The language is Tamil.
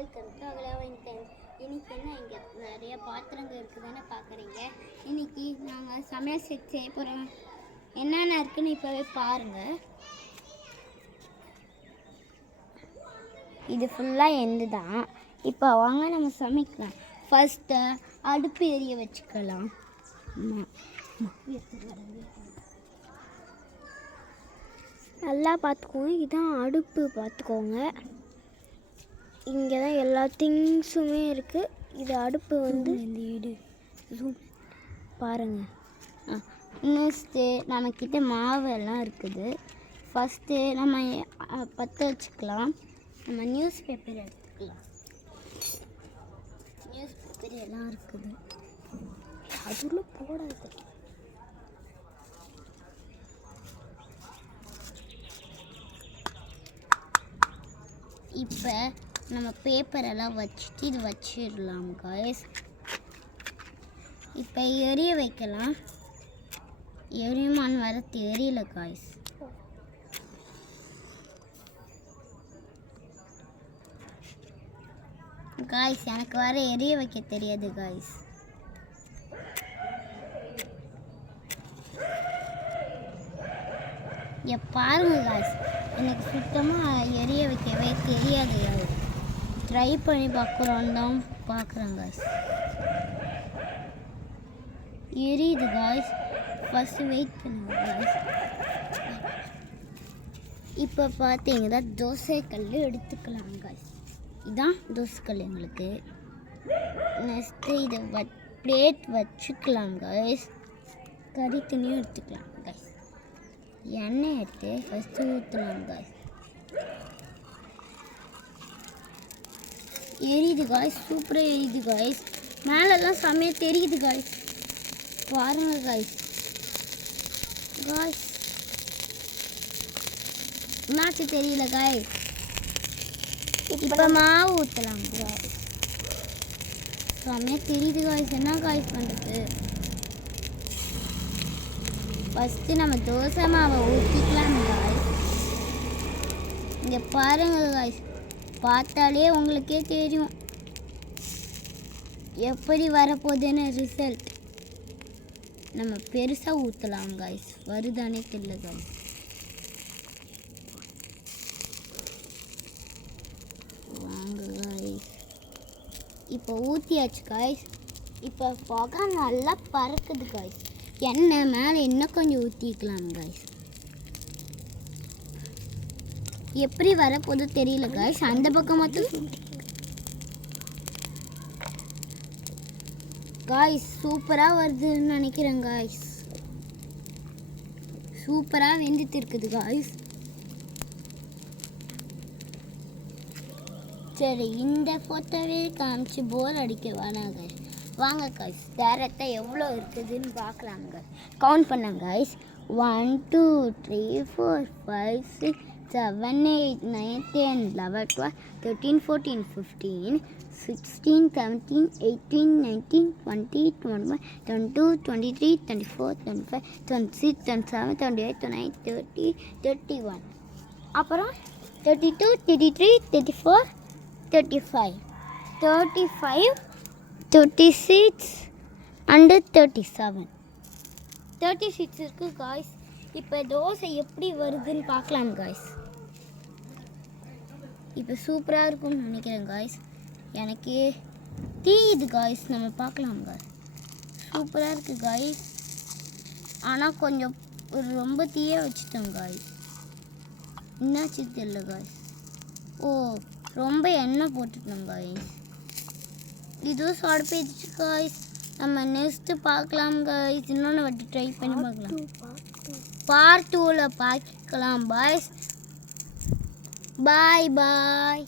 Welcome to அகலாவின் time. இன்றைக்கி என்ன இங்கே நிறைய பாத்திரங்கள் இருக்குதுன்னு பார்க்குறீங்க. இன்றைக்கி நாங்கள் சமையல் செய்ய போகிறோம். என்னென்ன இருக்குதுன்னு இப்போவே பாருங்கள். இது ஃபுல்லாக எந்து தான். இப்போ வாங்க நம்ம சமைக்கலாம். ஃபஸ்ட்டு அடுப்பு எரிய வச்சுக்கலாம். நல்லா பார்த்துக்கோங்க. இதுதான் அடுப்பு, பார்த்துக்கோங்க. இங்கே தான் எல்லா திங்ஸுமே இருக்குது. இது அடுப்பு வந்து இந்த வீடு பாருங்கள். நெக்ஸ்ட்டு நம்மக்கிட்ட மாவு எல்லாம் இருக்குது. ஃபஸ்ட்டு நம்ம பற்ற வச்சுக்கலாம். நம்ம நியூஸ் பேப்பர் எடுத்துக்கலாம். நியூஸ் பேப்பர் எல்லாம் இருக்குது, அதுல போடாது. இப்போ நம்ம பேப்பரெல்லாம் வச்சுட்டு இது வச்சிடலாம் காய்ஸ். இப்போ எரிய வைக்கலாம். எரியுமான்னு வர தெரியல காய்ஸ். காய்ஸ் எனக்கு வர எரிய வைக்க தெரியாது காய்ஸ். பாருங்க காய்ஸ், எனக்கு சுத்தமாக எரிய வைக்கவே தெரியாது. ட்ரை பண்ணி பார்க்குறோன்னு தான் பார்க்குறேன் காய்ஸ். எரியுது காய்ஸ். ஃபஸ்ட்டு வெயிட் பண்ணுங்க காய்ஸ். இப்போ பார்த்தீங்கன்னா தோசைக்கல் எடுத்துக்கலாம் காய்ஸ். இதுதான் தோசைக்கல் எங்களுக்கு. நெக்ஸ்ட்டு இதை பிளேட் வச்சுக்கலாம் காய்ஸ். கறி துணியும் எடுத்துக்கலாம் காய்ஸ். எண்ணெய் எடுத்து ஃபஸ்ட்டு ஊற்றலாம் காய்ஸ். எரியுது காய்ஸ், சூப்பராக எரியுது காய்ஸ். மேலெல்லாம் செம்மையாக தெரியுது காய்ஸ். பாருங்க காய்ஸ். காய்ஸ் என்னாச்சு தெரியல காய்ஸ். இப்போ மாவு ஊற்றலாம் காய்ஸ். செம்மையாக தெரியுது காய்ஸ். என்ன காய்ஸ் பண்ணுறது? ஃபஸ்ட்டு நம்ம தோசை மாவை ஊற்றிக்கலாம் காய்ஸ். இங்கே பாருங்கள் காய்ஸ், பார்த்தாலே உங்களுக்கே தெரியும் எப்படி வரப்போகுதுன்னு ரிசல்ட். நம்ம பெருசாக ஊற்றலாம் காய்ஸ். வருதானே தெரியல காய்ஸ். வாங்க காய்ஸ், இப்போ ஊற்றியாச்சு காய்ஸ். இப்போ புகை நல்லா பறக்குது காய்ஸ். எண்ணெய் மேலே இன்னும் கொஞ்சம் ஊற்றிக்கலாம் காய்ஸ். எப்படி வரப்போது தெரியல காய்ஸ். அந்த பக்கம் மட்டும் காய்ஸ் சூப்பராக வருதுன்னு நினைக்கிறேன் காய்ஸ். சூப்பராக வெந்துட்டு இருக்குது காய்ஸ். சரி, இந்த ஃபோட்டோவே காமிச்சு போர் அடிக்க வேணாம் காய்ஸ். வாங்க காய்ஸ், டேரக்டாக எவ்வளோ இருக்குதுன்னு பார்க்கலாங்க. கவுண்ட் பண்ணாங்க காய்ஸ். 1 2 3 4 5 6 7 8 9 10 11 12 13 14 15 16 17 18 19 20 21 22 23 24 25 26 27 28 29 30 31, அப்புறம் 32 33 34 35 35 36 and 37 36 இருக்குது காய்ஸ். இப்போ தோசை எப்படி வருதுன்னு பார்க்கலாம் காய்ஸ். இப்போ சூப்பராக இருக்கும்னு நினைக்கிறேன் காய்ஸ். எனக்கு தீயுது காய்ஸ். நம்ம பார்க்கலாம் காய்ஸ். சூப்பராக இருக்குது காய்ஸ். ஆனால் கொஞ்சம் ரொம்ப தீய வச்சுட்டோம் காய்ஸ். என்னாச்சு தெரியல காய்ஸ். ஓ, ரொம்ப எண்ணெய் போட்டுட்டோம் காய்ஸ். இதுவும் சொடப்பிடுச்சு காய்ஸ். நம்ம நெக்ஸ்ட்டு பார்க்கலாம் காய்ஸ். இன்னொன்று வாட்டி ட்ரை பண்ணி பார்க்கலாம். பார்ட் 2ல் பார்க்கலாம் பாய்ஸ். பாய் பாய்.